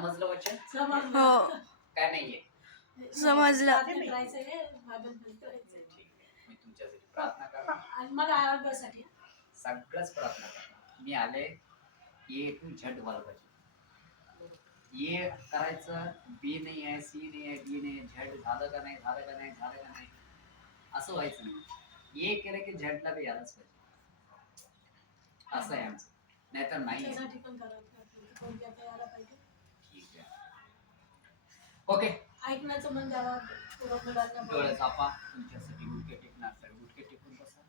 समजलं वचन? हो काय नाहीये? समजलं. ठीक आहे. मी तुमच्यासाठी प्रार्थना करणार. आणि मला आरोग्यासाठी सगळंच प्रार्थना करणार. मी आले ए टू झेड व्हायला पाहिजे. ये करायचं, बी नाही आहे, सी नाही आहे, डी नाही आहे, झेड झालं का नाही, झालं का नाही, झालं का नाही, असं व्हायचं नाही. ये केलं की झेडला बी यायलाच पाहिजे. असं आहे आमचं. नाहीतर नाही. त्यासाठी पण करायला पाहिजे. ठीक आहे. ओके. ऐकण्याचं मन द्यावा मुलांना. डोळे झापा. तुमच्यासाठी गुडघे टेकणार तर गुडघे टेकून बसा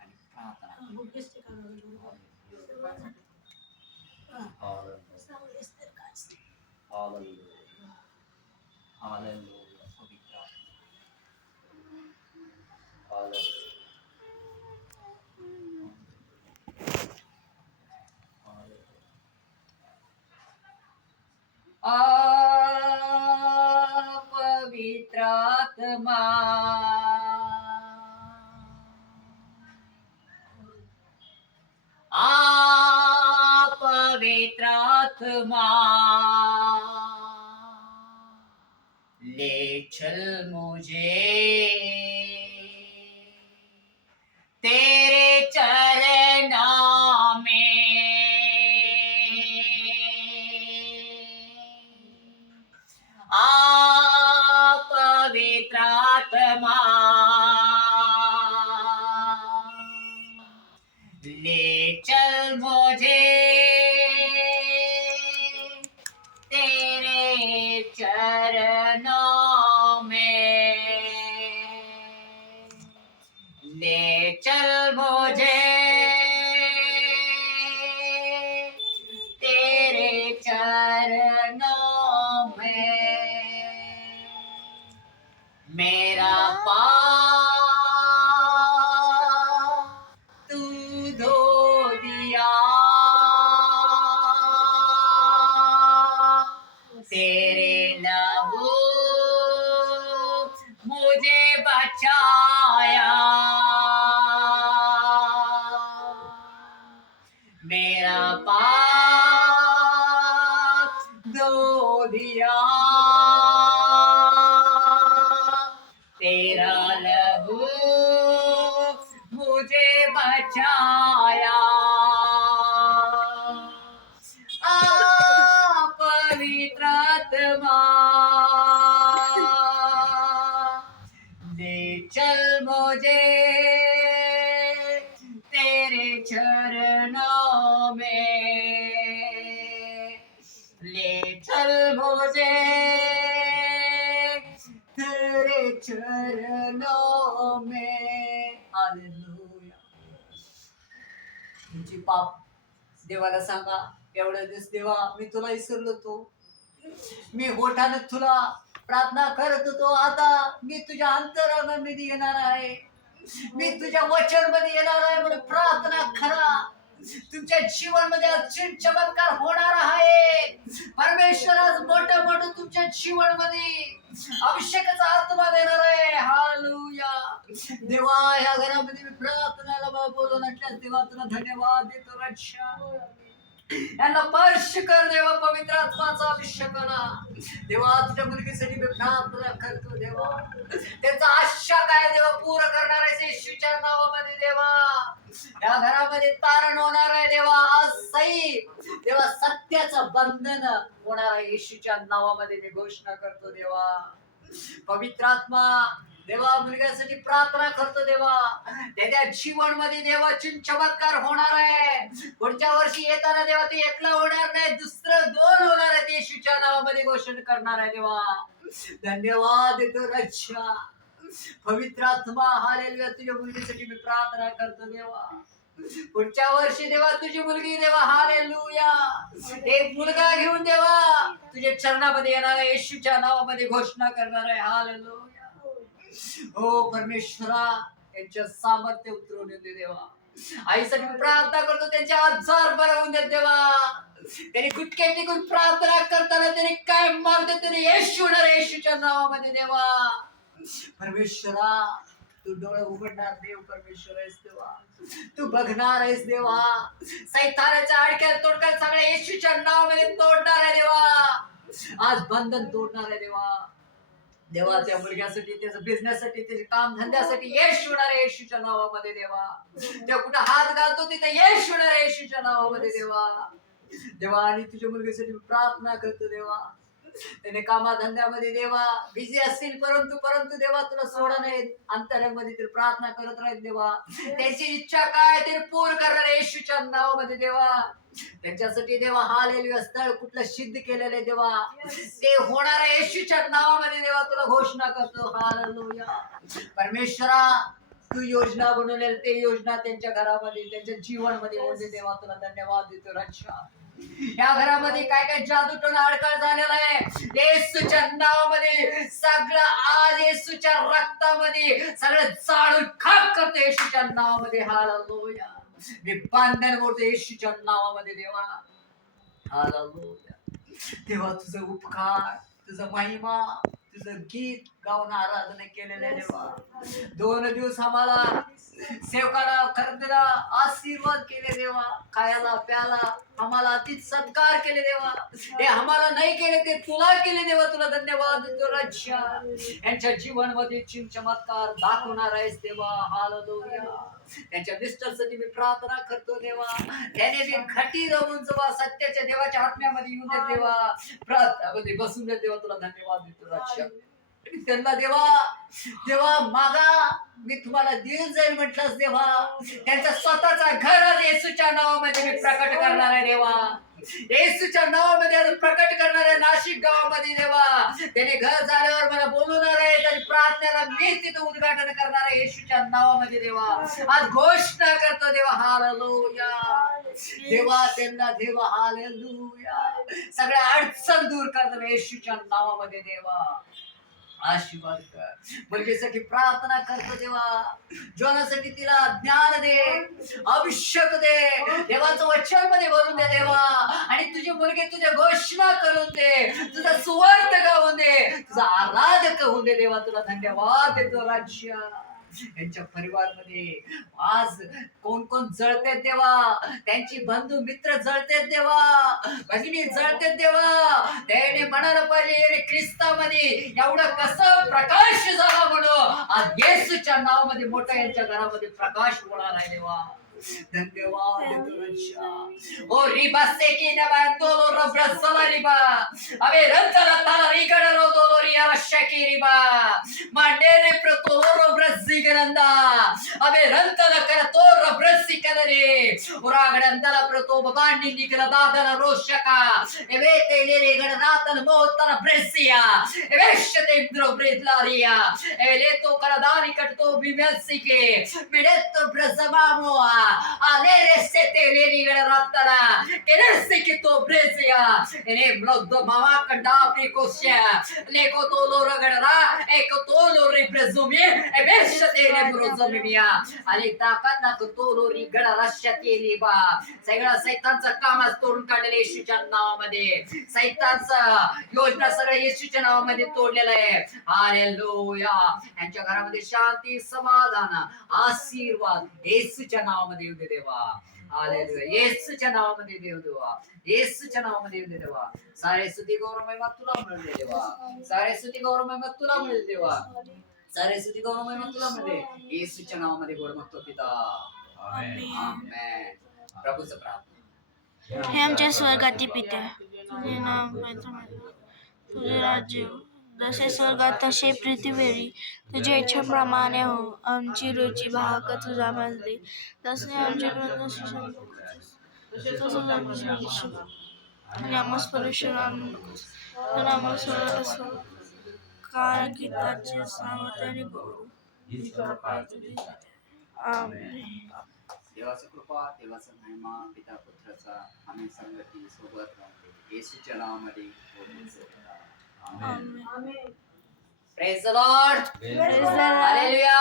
आणि प्रार्थना. गुडघेच टेकावे. हालेलुया. हालेलुया. पवित्र हालेलुया. पवित्र आत्मा पवित्र आत्मा ले चल मुझे तेरे चरणों में। पवित्र आत्मा ले चल मुझे तेरे चरणों में। ले चल मुझे तेरे चरणों में। मेरा तू धो दिया, तेरे लहू मुझे बचाया। मेरा पाप धो दिया, तेरा लहू मुझे बचाया। पवित्र आत्मा ले चल मुझे तेरे चरणों में। ले चल मुझे तेरे चरणों में। हालेलुया. तुमची पाप देवाला सांगा, एवढ्या दिवस देवा मी तुला विसरलो होतो, मी होठाने तुला प्रार्थना करत होतो, आता मी तुझ्या अंतरामध्ये येणार आहे, मी तुझ्या वचन मध्ये येणार आहे म्हणून प्रार्थना करा. तुमच्या जीवन मध्ये अचिंत चमत्कार होणार आहे. परमेश्वर आज मोठं मोठं तुमच्या जीवन मध्ये अभिषेकाचा आत्मा देणार आहे. हालेलुया. देवा या घरामध्ये मी प्रार्थनाला बोलून म्हटल्यास देवा तुला धन्यवाद देतो. रक्षा यांना स्पर्श कर देवा, पवित्र आत्माचा अभिषेक करा देवा. तुझ्या मुलगीसाठी मी प्रार्थना करतो देवा, त्यांचा आशा काय देवा पूर्ण करणार आहे येशूच्या नावामध्ये देवा. या घरामध्ये तारण होणार आहे देवा. आज सही देवा सत्याचं बंधन होणार आहे येशूच्या नावामध्ये मी घोषणा करतो देवा. पवित्र आत्मा देवा मुलग्यासाठी प्रार्थना करतो देवा, त्याच्या जीवन मध्ये देवा चमत्कार होणार आहे. पुढच्या वर्षी येताना देवा ते एकला होणार नाही, दुसरं दोन होणार आहे. येशूच्या नावामध्ये घोषणा करणार आहे देवा. धन्यवाद देतो रक्षा. पवित्र आत्मा हालेलुया. तुझ्या मुलगीसाठी मी प्रार्थना करतो देवा. पुढच्या वर्षी देवा तुझी मुलगी देवा हालेलुया एक मुलगा घेऊन देवा तुझ्या चरणामध्ये येणार आहे. येशूच्या नावामध्ये घोषणा करणार आहे. हालेलुया. हो परमेश्वरा त्यांच्या सामर्थ्य उतरवून दे देवा. आईसाठी मी प्रार्थना करतो, त्यांचे आजार बरे होऊन देत देवा. त्यांनी गुटके टिकून प्रार्थना करताना त्यांनी काय मागतात त्यांनी यश होणार आहे येशूच्या नावामध्ये देवा. परमेश्वरा तू डोळे उघडणार देव परमेश्वर आहेस देवा. तू बघणार आहेस देवा. सैतानाच्या अडक्या तोडक्या सगळ्या येशूच्या नावामध्ये तोडणार आहे देवा. आज बंधन तोडणार आहे देवा. देवा त्या मुलग्यासाठी, त्याच्या बिझनेससाठी, त्याच्या काम धंद्यासाठी यश होणार आहे येशूच्या नावामध्ये देवा. त्या कुठं हात घालतो तिथे यश होणार आहे येशूच्या नावामध्ये देवा. देवा आणि तुझ्या मुलगीसाठी प्रार्थना करतो देवा. त्याने कामाधंद्यामध्ये देवा बिझी असतील, परंतु परंतु देवा तुला सोडा नाही, अंतरामध्ये ते प्रार्थना करत राहील देवा. त्यांची इच्छा काय ते पूर्ण करणार येशूच्या नावामध्ये देवा. त्यांच्यासाठी देवा हालेलुया स्थळ कुठलं सिद्ध केलेलं देवा ते होणार आहे येशूच्या नावामध्ये देवा. तुला घोषणा करतो हालेलुया. परमेश्वरा तू योजना बनवलेली ते योजना त्यांच्या घरामध्ये, त्यांच्या जीवनामध्ये होऊ दे देवा. तुला धन्यवाद देतो रक्षा. या घरामध्ये काय काय जादूटोना अडकळ झालेला आहे येशूच्या नावामध्ये सगळं आज येशूच्या रक्तामध्ये सगळं जाळून खाक करतो येशूच्या नावामध्ये हालेलुया. मी बांधण मोडतो येशूच्या नावामध्ये देवा. हालेलुया. देवा तुझं उपकार, तुझं महिमा, तुझं गीत गाऊन आराधना केलेलं देवा. 2 दिवस आम्हाला सेवकाला खरेदीला आशीर्वाद केले देवा. खायला प्याला आम्हाला अति सत्कार केले देवा. हे आम्हाला नाही केले ते तुला केले देवा. तुला धन्यवाद देतो रक्षा. यांच्या जीवनामध्ये चमत्कार दाखवणार आहेस देवा. हालेलुया. त्यांच्या मिस्टरसाठी मी प्रार्थना करतो देवा. त्याने बी घटी रमून जेव्हा सत्याच्या देवाच्या आत्म्यामध्ये येऊन देत देवा. प्रार्थनामध्ये बसून देत देवा. तुला धन्यवाद देतो रक्षा. त्यांना देवा देवा मागा मी तुम्हाला देऊन जाईल म्हटलंच देवा. त्यांचा स्वतःचा घर येशूच्या नावामध्ये मी प्रकट करणार आहे देवा. येशूच्या नावामध्ये प्रकट करणार आहे नाशिक गावामध्ये देवा. त्याने घर झाल्यावर मला बोलवणार आहे, तरी प्रार्थनेला मी तिथं उद्घाटन करणार आहे येशूच्या नावामध्ये देवा. आज घोषणा करतो देवा. हालेलुया देवा. त्यांना देवा हालेलुया सगळ्या अडचण दूर करतो येशूच्या नावामध्ये देवा. आशीर्वाद कर. मुलगीसाठी प्रार्थना करतो देवा. जीवनासाठी तिला ज्ञान दे, अभिषेक दे, देवाचं वचन मध्ये भरून दे देवा. आणि तुझी मुलगी तुझ्या घोषणा करून दे, तुझा सुवार्थ गाऊन दे, तुझा आराधक होऊन दे देवा. तुला धन्यवाद देतो राज्य. यांच्या परिवारमध्ये आज कोण कोण जळतेत देवा. त्यांची बंधू मित्र जळतेत देवा, भगिनी जळतेत देवा. त्याने म्हणायला पाहिजे ख्रिस्तामध्ये एवढं कसं प्रकाश झाला म्हणून आज येशूच्या नावामध्ये मोठा यांच्या घरामध्ये प्रकाश होणार आहे देवा. धन्यवाद देतो रक्षा. ओ रिबा सेकी ना बांदोलो रब्रसला रिबा अबे रंतला ताला रिगडलो दोलो रिया रशकी रिबा मांडेने प्रतोलो रब्रसी गनंदा अबे रंतला करतो रब्रसी कलरे उरागडंतला प्रतो बांडी निकला दादला रोशका एवे तेले गणनातन मोतन ब्रेसिया एवे शते इंद्रो ब्रेदलारिया एले तो करदानी कटतो बिमेसिके मिडेतो ब्रजमामोआ alere sete leri garattala kenesse che to brezia ene blogdo mama kanda precoscia le cotolo ragara e cotolo ripresumi e besate ne brozomia ali takanna cotolo rigara rashati liba सगळा सैतानचा कामच तोडून काढलेले येशूच्या नावामध्ये. सैतानचा योजना सगळ्या येशूच्या नावामध्ये तोडलेला आहे. हालेलुया. यांच्या घरामध्ये शांती, समाधान, आशीर्वाद येशूच्या नावामध्ये येऊ दे देवा. हालेलुया. येशूच्या नावामध्ये देव देवा. येशूच्या नावामध्ये येऊ दे देवा. सारे स्तुती गौरव महिमा तुला मिळते देवा. सारे स्तुती गौरव महिमा तुला मिळते देवा. सारे स्तुती गौरव महिमा तुला मिळते येशूच्या नावामध्ये गोड मागतो पिता. आमेन. प्रभूचं प्रार्थना. हे आमच्या स्वर्गातील पिते, तुझे नाव तुझे राज्य जसे स्वर्गात तसे पृथ्वीवरी तुझ्या इच्छेप्रमाणे हो. आमची रोजची भाग तुझा दे, जसे आमचे कारण की त्याचे सामर्थ्याने देवाची कृपा, देवाचा महिमा, पिता पुत्राचा आम्ही संगती सोबत राहतो येशूच्या नावामध्ये. Amen. Praise the Lord. Hallelujah.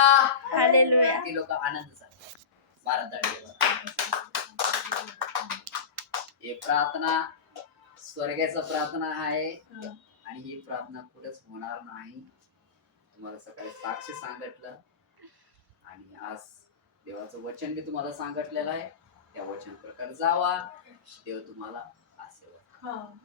Hallelujah. ती लोक आनंद सांगतात. भारत हे प्रार्थना स्वर्गाचा प्रार्थना आहे आणि ही प्रार्थना कुठेच होणार नाही. तुम्हाला सकाळी साक्ष सांगितलं आणि आज देवाचं वचन मी तुम्हाला सांगितलेलं आहे. त्या वचन प्रकारे जावा. देव तुम्हाला आशीर्वाद.